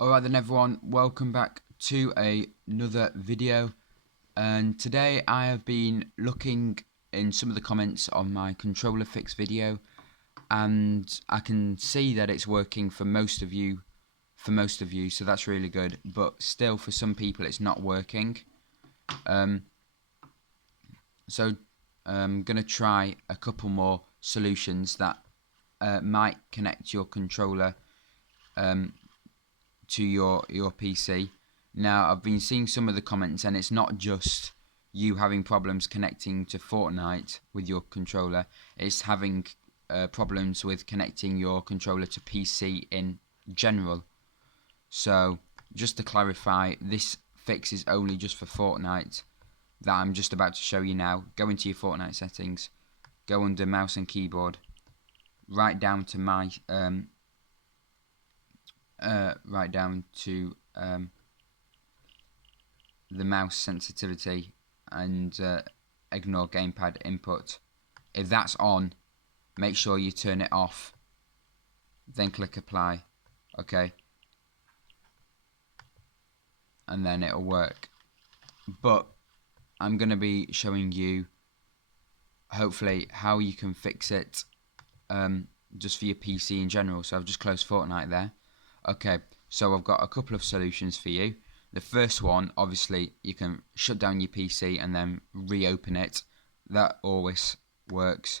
Alright then everyone, welcome back to another video, and today I have been looking in some of the comments on my controller fix video, and I can see that it's working for most of you, so that's really good, but still for some people it's not working. So I'm going to try a couple more solutions that might connect your controller to your PC. Now, I've been seeing some of the comments, and it's not just you having problems connecting to Fortnite with your controller. It's having problems with connecting your controller to PC in general. So, just to clarify, this fix is only just for Fortnite that I'm just about to show you now. Go into your Fortnite settings, go under mouse and keyboard, right down to my the mouse sensitivity, and ignore gamepad input. If that's on, make sure you turn it off, then click apply. Okay, and then it'll work. But I'm going to be showing you hopefully how you can fix it just for your PC in general. So I've just closed Fortnite there. Okay, so I've got a couple of solutions for you. The first one, obviously, you can shut down your PC and then reopen it. That always works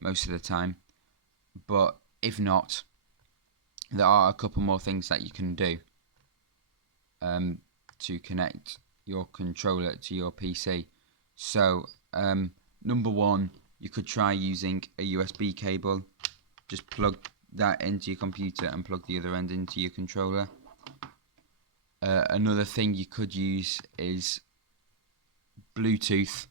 most of the time. But if not, there are a couple more things that you can do to connect your controller to your PC. So, number one, you could try using a USB cable. Just plug that into your computer and plug the other end into your controller. Another thing you could use is Bluetooth,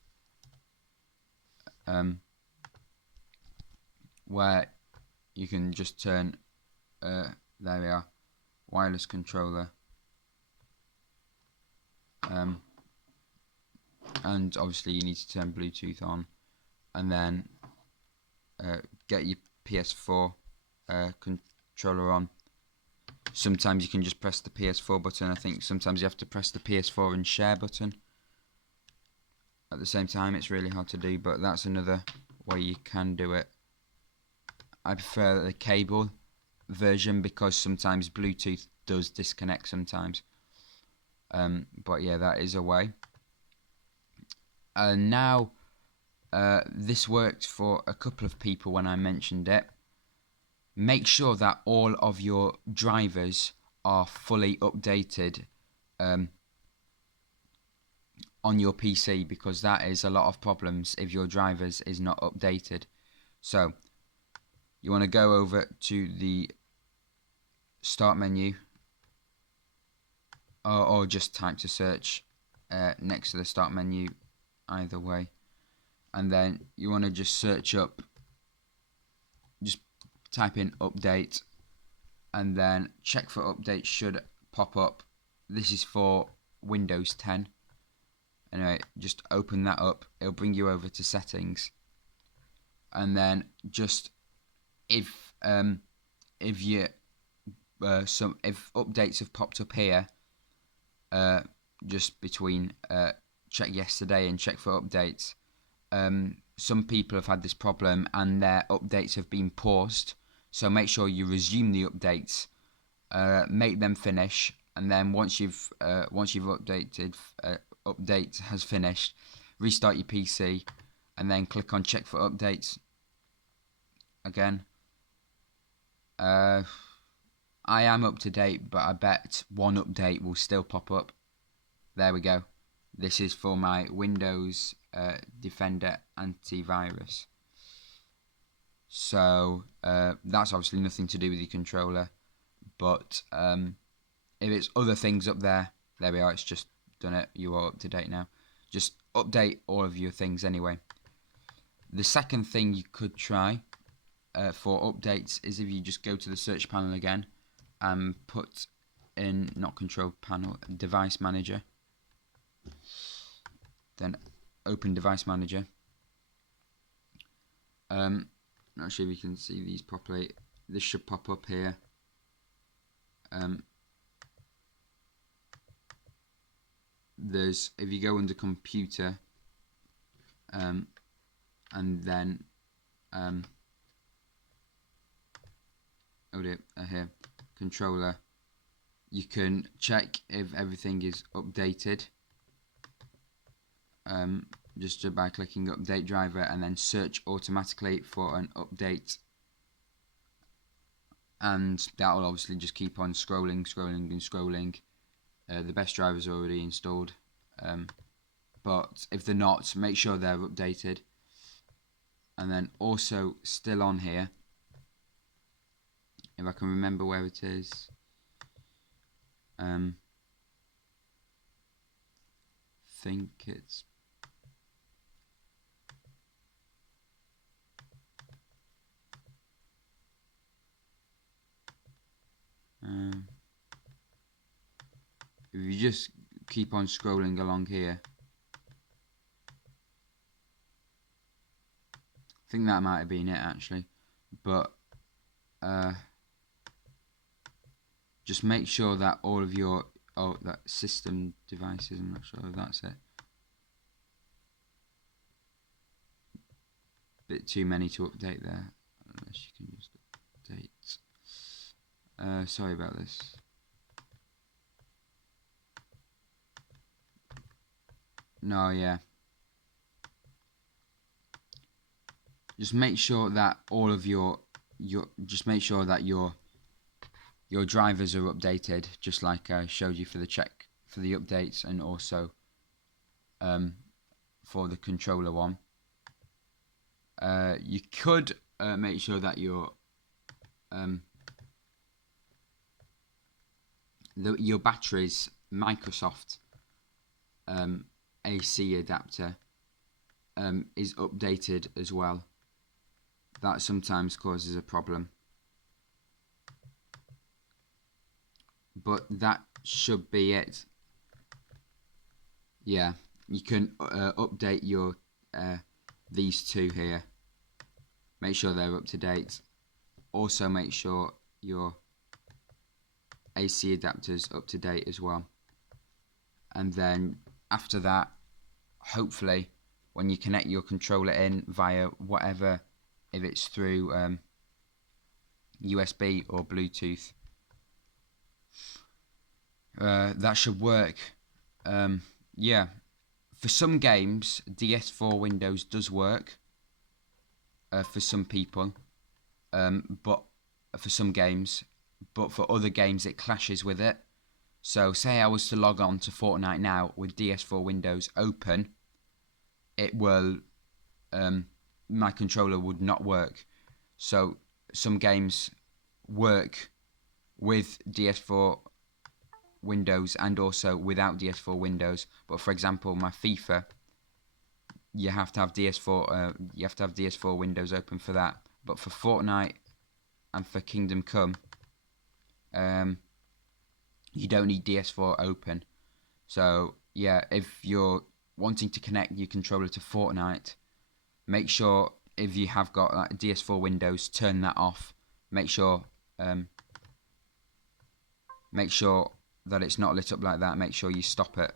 where you can just turn there we are, wireless controller, and obviously you need to turn Bluetooth on, and then get your PS4 controller on. Sometimes you can just press the PS4 button. I think sometimes you have to press the PS4 and share button at the same time. It's really hard to do, but that's another way you can do it. I prefer the cable version because sometimes Bluetooth does disconnect sometimes. But yeah, that is a way. Now, this worked for a couple of people when I mentioned it. Make sure that all of your drivers are fully updated on your PC, because that is a lot of problems if your drivers is not updated. So you want to go over to the start menu, or just type to search next to the start menu, either way, and then you want to just search up, just type in update, and then check for updates should pop up. This is for Windows 10. Anyway, just open that up. It'll bring you over to settings, and then just if updates have popped up here, just between check yesterday and check for updates. Some people have had this problem and their updates have been paused. So make sure you resume the updates, make them finish, and then once you've updated, update has finished, restart your PC, and then click on check for updates again. I am up to date, but I bet one update will still pop up. There we go. This is for my Windows Defender antivirus. So that's obviously nothing to do with your controller, but if it's other things up there, there we are, it's just done it. You are up to date now. Just update all of your things anyway. The second thing you could try for updates is if you just go to the search panel again and put in, not control panel, device manager, then open device manager. Not sure if you can see these properly. This should pop up here. if you go under computer, and then here, controller, you can check if everything is updated, just by clicking update driver, and then search automatically for an update, and that will obviously just keep on scrolling and scrolling. The best drivers are already installed, but if they're not, make sure they're updated. And then also, still on here, if I can remember where it is, think it's if you just keep on scrolling along here, I think that might have been it actually, but just make sure that all of your that system devices, I'm not sure if that's it, bit too many to update there, unless you can just update. Sorry about this. No, yeah. Just make sure that all of your just make sure that your drivers are updated, just like I showed you for the updates, and also for the controller one. You could make sure that your battery's Microsoft AC adapter is updated as well. That sometimes causes a problem, but that should be it. Yeah, you can update your these two here. Make sure they're up to date. Also make sure your AC adapter's up to date as well. And then after that, hopefully, when you connect your controller in via whatever, if it's through USB or Bluetooth, that should work. Yeah, for some games, DS4 Windows does work for some people, but for some games, but for other games it clashes with it. So say I was to log on to Fortnite now with DS4 Windows open, it will my controller would not work. So some games work with DS4 Windows and also without DS4 Windows, but for example my FIFA, you have to have DS4 Windows open for that, but for Fortnite and for Kingdom Come, you don't need DS4 open. So yeah, if you're wanting to connect your controller to Fortnite, make sure if you have got like DS4 Windows, turn that off. Make sure that it's not lit up like that. Make sure you stop it,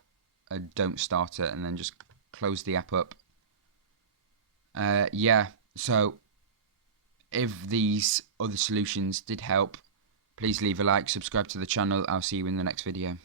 don't start it, and then just close the app up. Yeah, so if these other solutions did help, please leave a like, subscribe to the channel. I'll see you in the next video.